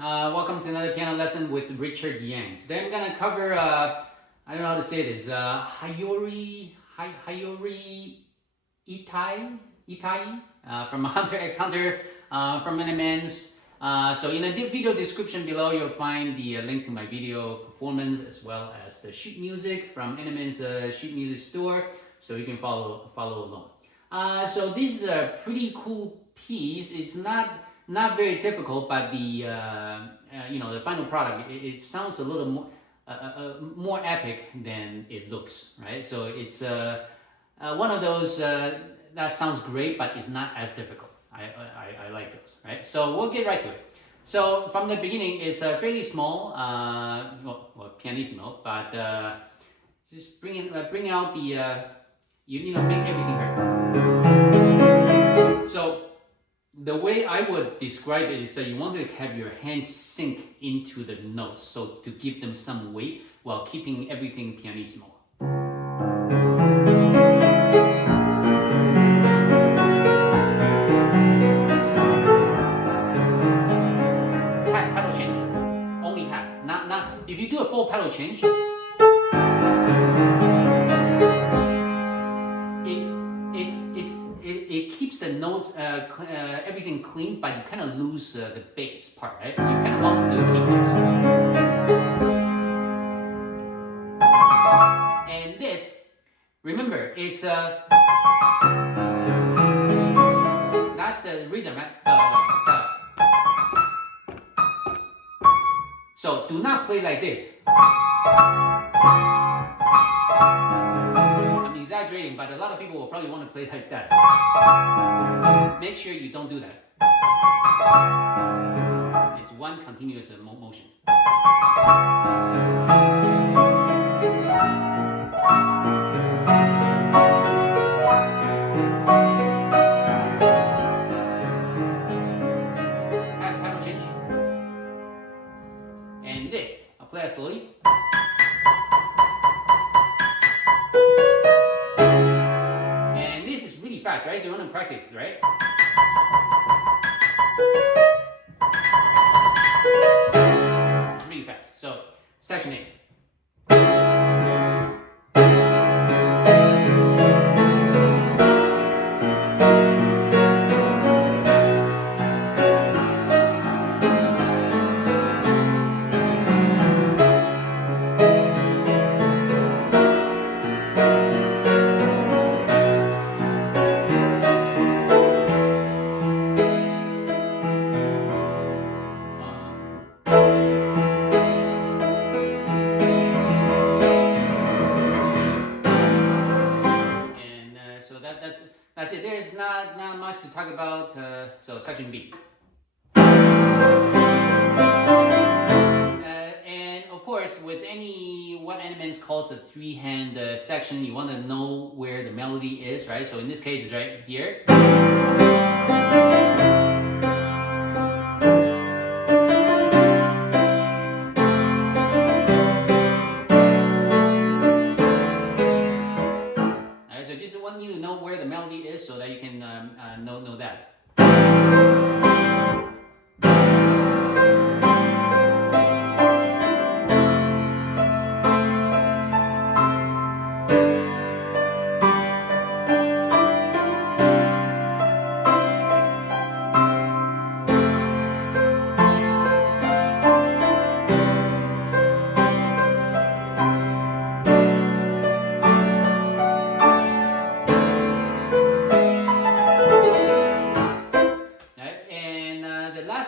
Welcome to another piano lesson with Richard Yang. Today I'm gonna cover, I don't know how to say this, Hyori Ittai from Hunter x Hunter from Animenz. So in the video description below, you'll find the link to my video performance as well as the sheet music from Animenz sheet music store, so you can follow along. So this is a pretty cool piece. It's not very difficult, but the the final product it sounds a little more epic than it looks, right? So it's one of those that sounds great, but it's not as difficult. I like those, right? So we'll get right to it. So from the beginning, it's fairly small, well, pianissimo, but just bring out the make everything hurt. So the way I would describe it is that you want to have your hands sink into the notes, so to give them some weight while keeping everything pianissimo. Half pedal change, only half. Not if you do a full pedal change, it keeps the notes, everything clean, but you kind of lose the bass part, right? You kind of want to keep those. And this, remember, it's that's the rhythm, right? So do not play like this. Exaggerating, but a lot of people will probably want to play like that. Make sure you don't do that. It's one continuous motion. Half pedal change. And this, I'll play it slowly. Fast, right? So you want to practice, right? It's really fast. So, section 8. That's it. There's not much to talk about. So section B. And of course, with what Animenz calls the three-hand section, you want to know where the melody is, right? So in this case, it's right here. So just want you to know where the melody is so that you can know that.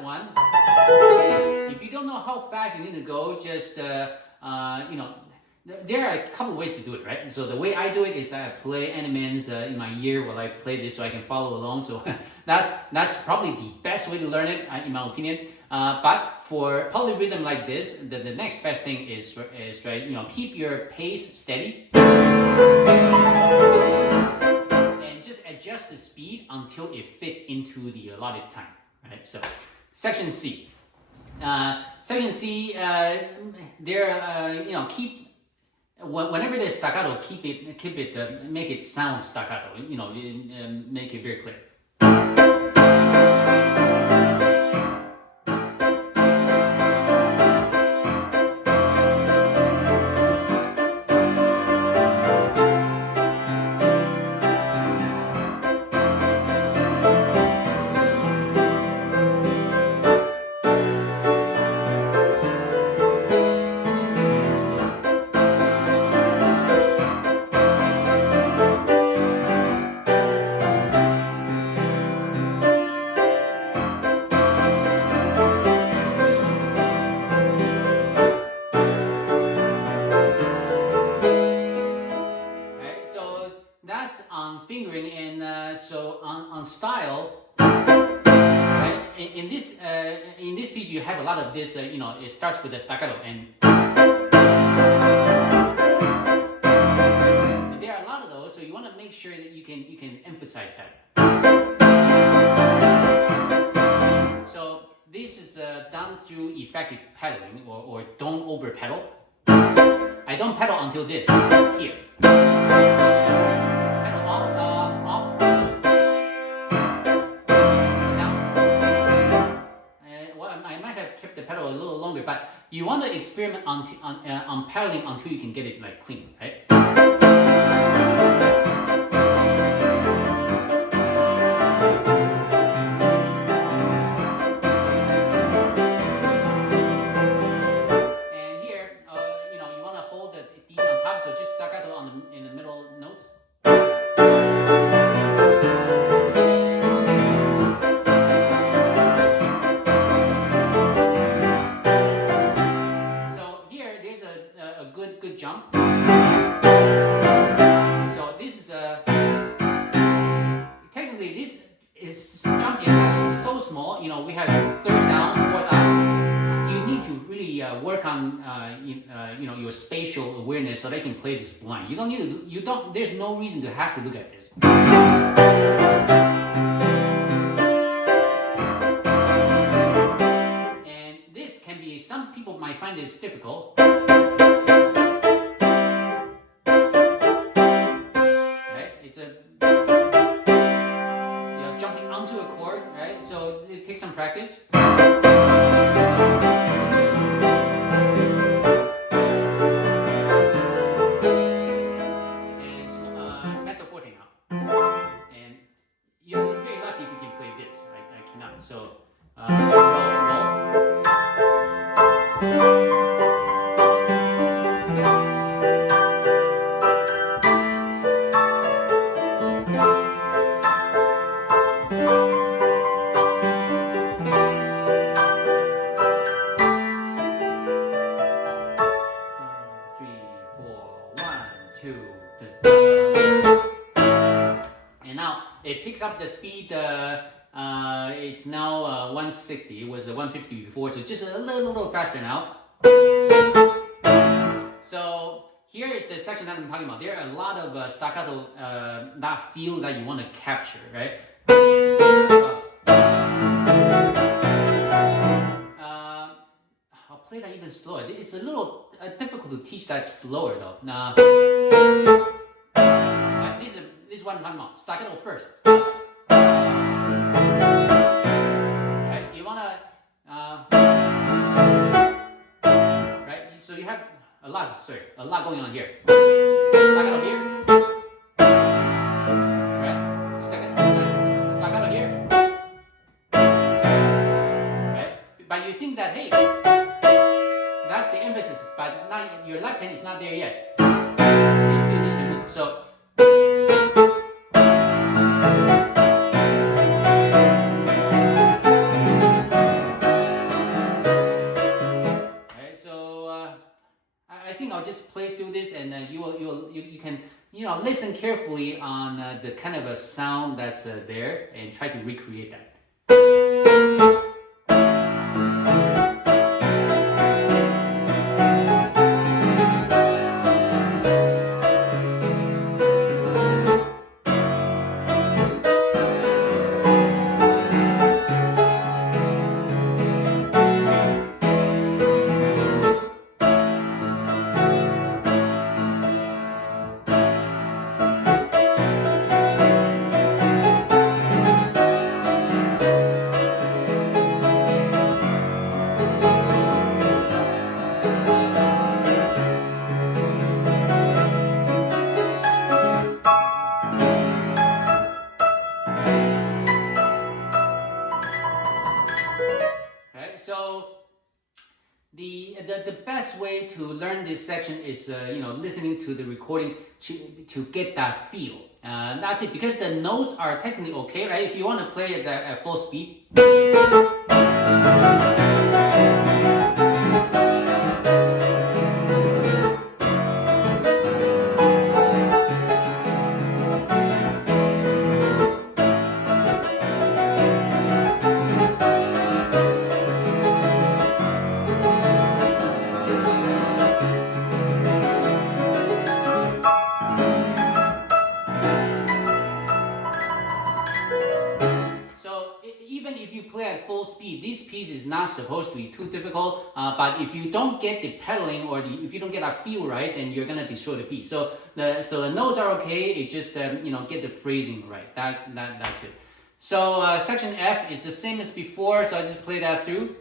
One. If you don't know how fast you need to go, just there are a couple ways to do it, right? So the way I do it is that I play Animenz in my ear while I play this, so I can follow along. So that's probably the best way to learn it, in my opinion. But for polyrhythm like this, the next best thing is right, keep your pace steady and just adjust the speed until it fits into the allotted time, right? So. Section C. Section C, keep whenever there's staccato, keep it, make it sound staccato. Make it very clear. in this piece you have a lot of this. It starts with a staccato, and there are a lot of those. So you want to make sure that you can emphasize that. So this is done through effective pedaling, or don't over pedal. I don't pedal until this here. Pedal off, off, down. Well, I might have kept the pedal a little longer, but you want to experiment on pedaling until you can get it like clean, right? Good jump. So this is technically this jump is actually so small. We have third down, fourth up. You need to really work on your spatial awareness so they can play this blind. You don't need to. There's no reason to have to look at this. And this can be. Some people might find this difficult. Jumping onto a chord, right? So it takes some practice. And it's mezzo forte now. And you're very lucky if you can play this. I cannot. So roll. And now it picks up the speed. It's now 160. It was 150 before, so just a little faster now. So here is the section that I'm talking about. There are a lot of staccato, that feel that you want to capture, right? I'll play that even slower. It's a little difficult to teach that slower though. This is what I'm talking about. Staccato first. Right? You wanna right? So you have a lot going on here. Staccato here. Right? Staccato here. Right? But you think that, hey, that's the emphasis, but not, your left hand is not there yet. It still needs to move. So I think I'll just play through this, and then you can listen carefully on the kind of a sound that's there, and try to recreate that. So the best way to learn this section is listening to the recording to get that feel. That's it, because the notes are technically okay, right? If you want to play it at full speed. supposed to be too difficult, but if you don't get the pedaling or if you don't get that feel right, then you're gonna destroy the piece. So the notes are okay. It's just get the phrasing right. That's it. So section F is the same as before. So I just play that through.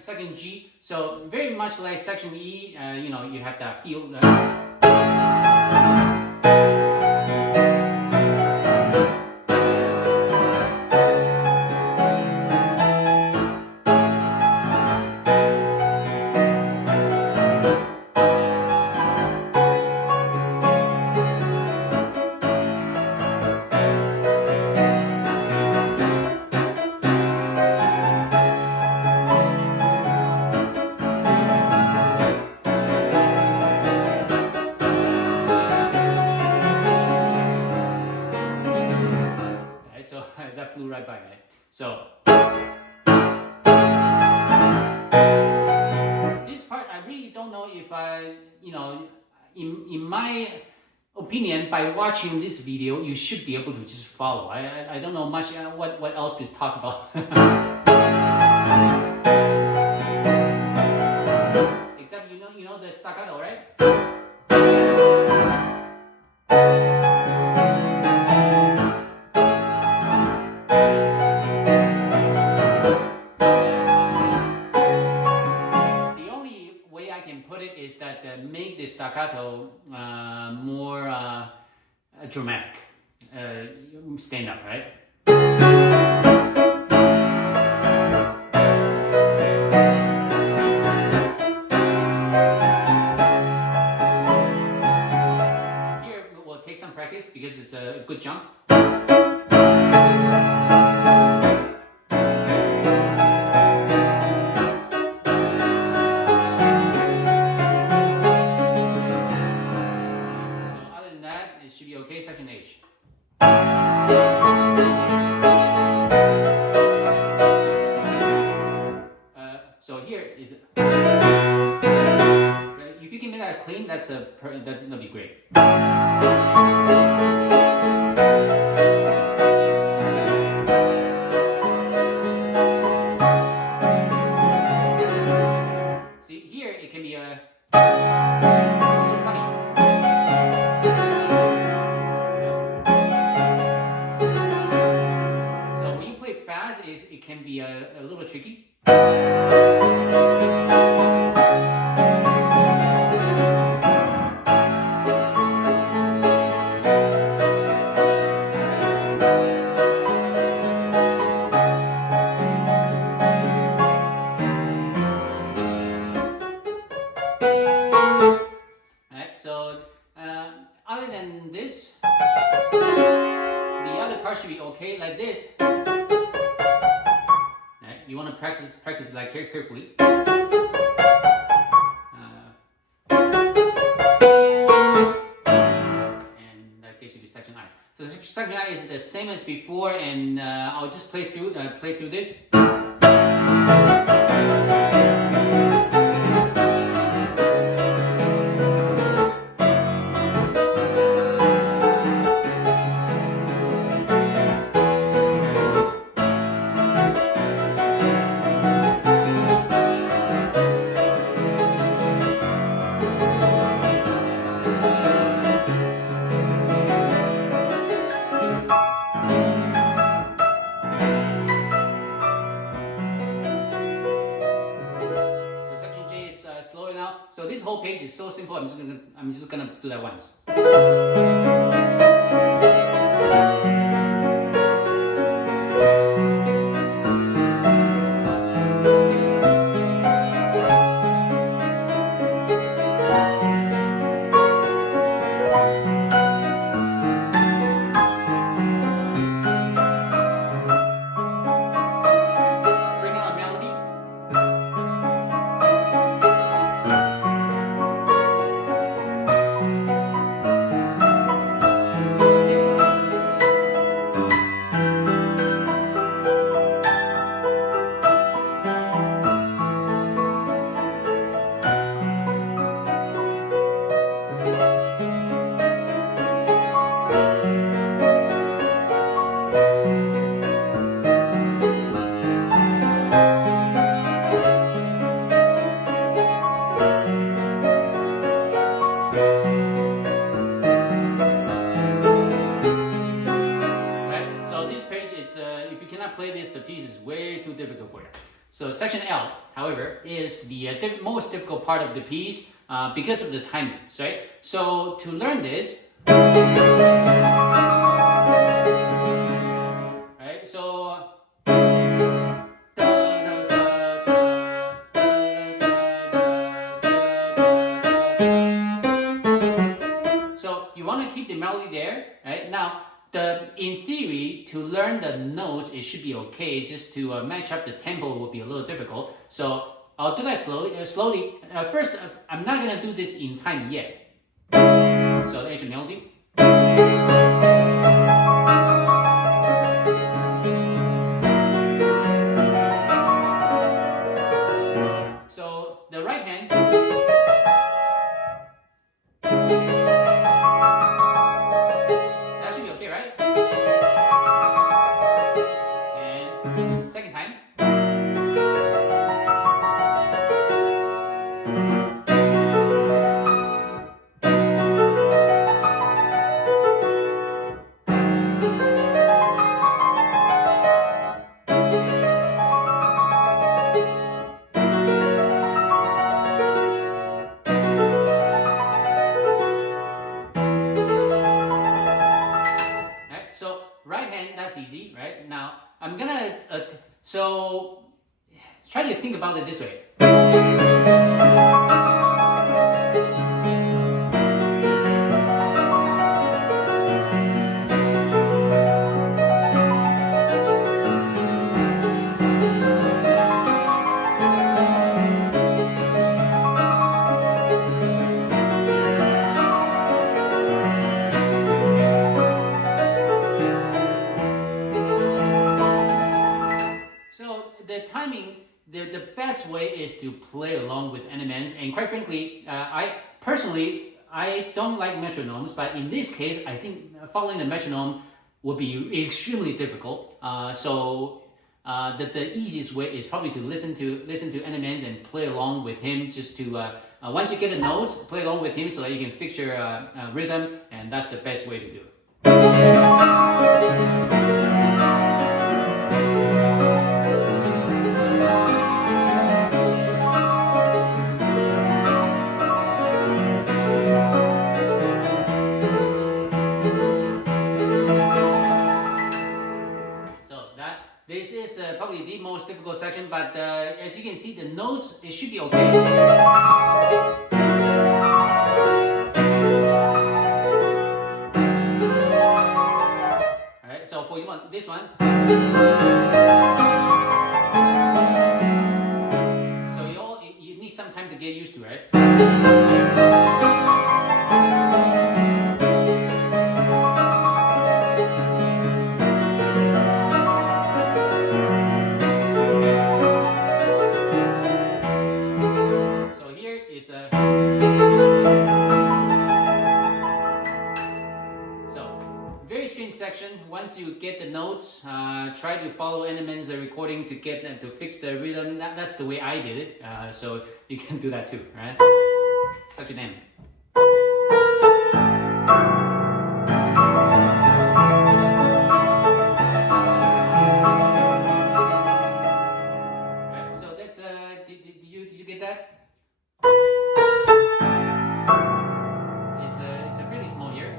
Section G, so very much like section E, you have that feel. That flew right by, right? So this part, I really don't know if in my opinion, by watching this video, you should be able to just follow. I don't know much what else to talk about. Except you know the staccato, right? Is that make the staccato more dramatic, stand up, right? Here we'll take some practice because it's a good jump. Okay, section H. So here is if you can make that clean, that's gonna be great. See here, it can be a it can be a little tricky. Alright, so other than this, the other part should be okay, like this. You want to practice like carefully. And that gets you to section I. So section I is the same as before, and I'll just play through this. So this whole page is so simple. I'm just gonna do that once. this, the piece is way too difficult for you. So section L, however, is the most difficult part of the piece because of the timings, right? So to learn this, right? So you want to keep the melody there, right? Now, in theory, to learn the notes, it should be okay. It's just to match up the tempo will be a little difficult. So I'll do that slowly. First, I'm not gonna do this in time yet. So the H melody. So the right hand. That should be okay, right? And second time. So right hand, that's easy, right? Now I'm gonna so try to think about it this way. The timing, the best way is to play along with Animenz, and quite frankly, I don't like metronomes, but in this case, I think following the metronome would be extremely difficult. The easiest way is probably to listen to Animenz and play along with him. Just to once you get the notes, play along with him so that you can fix your rhythm, and that's the best way to do it. This is probably the most difficult section, but as you can see, the notes, it should be okay. Alright, so for this one. So you need some time to get used to it. Section. Once you get the notes, try to follow Animenz recording to get them to fix the rhythm. That's the way I did it. So you can do that too, right? Section M. Right, so that's did you get that? It's a really small here.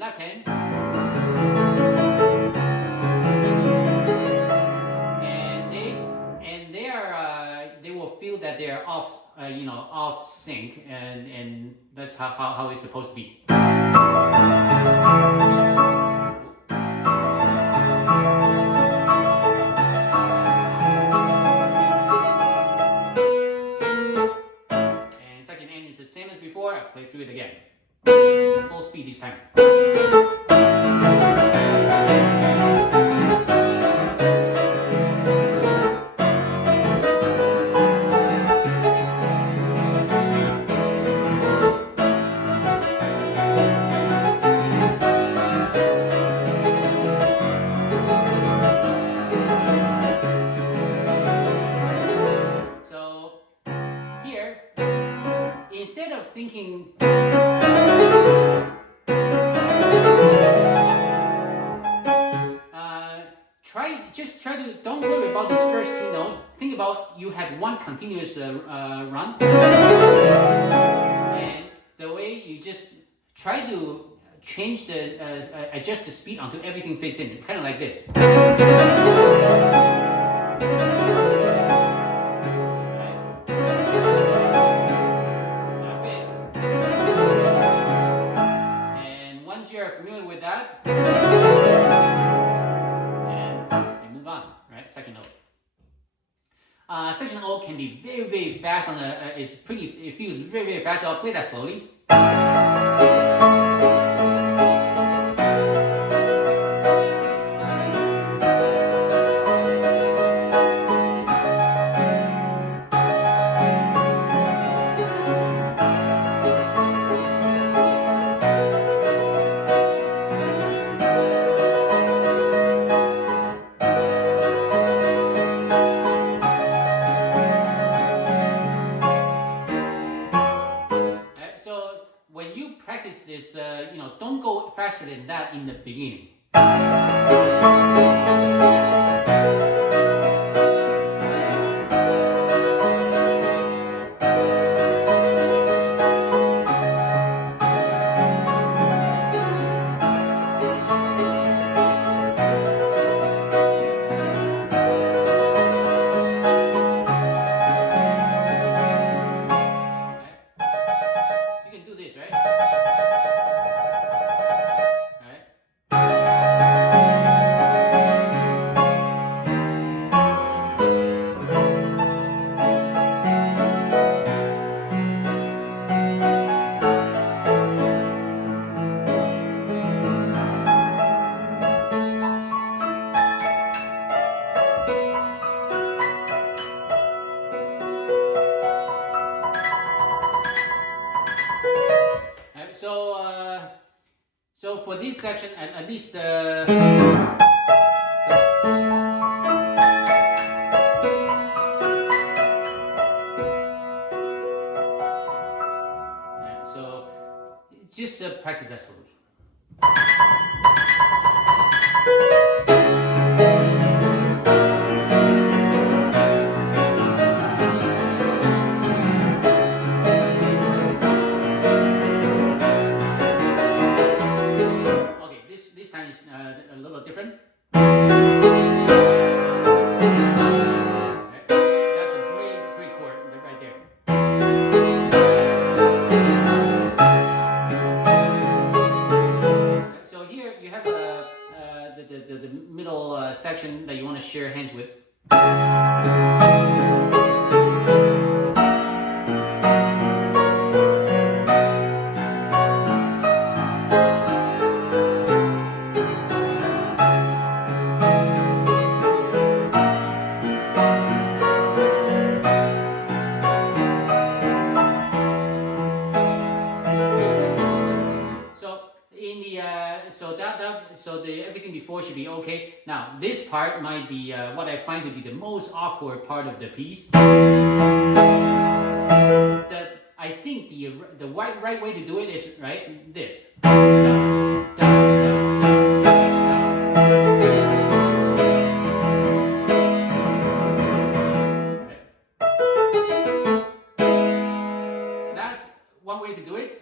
Left hand, and they will feel that they are off sync, and that's how it's supposed to be. And second end is the same as before. I play through it again. Full speed this time. thinking. Try to don't worry about these first two notes. Think about you have one continuous run, and the way you just try to change the adjust the speed until everything fits in, kind of like this. That fits. And once you are familiar with that. Section O. Section O can be very, very fast on the. It feels very, very fast. So I'll play that slowly. Practice this, don't go faster than that in the beginning. You can do this, right? So for this section, at least so just practice that slowly. This time is a little different. Right. That's a great chord right there. Right. So here you have the middle section that you want to share hands with. So everything before should be okay. Now this part might be what I find to be the most awkward part of the piece. I think the right way to do it is this. That's one way to do it.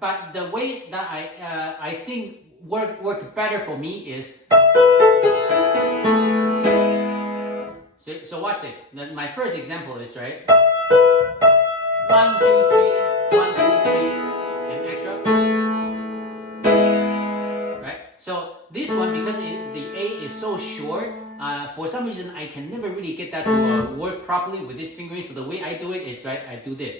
But the way that I think worked better for me is so watch this. My first example is 1, 2, 3, 1, 2, 3, and extra. Right. So this one, because the A is so short, for some reason I can never really get that to work properly with this fingering. So the way I do it is I do this.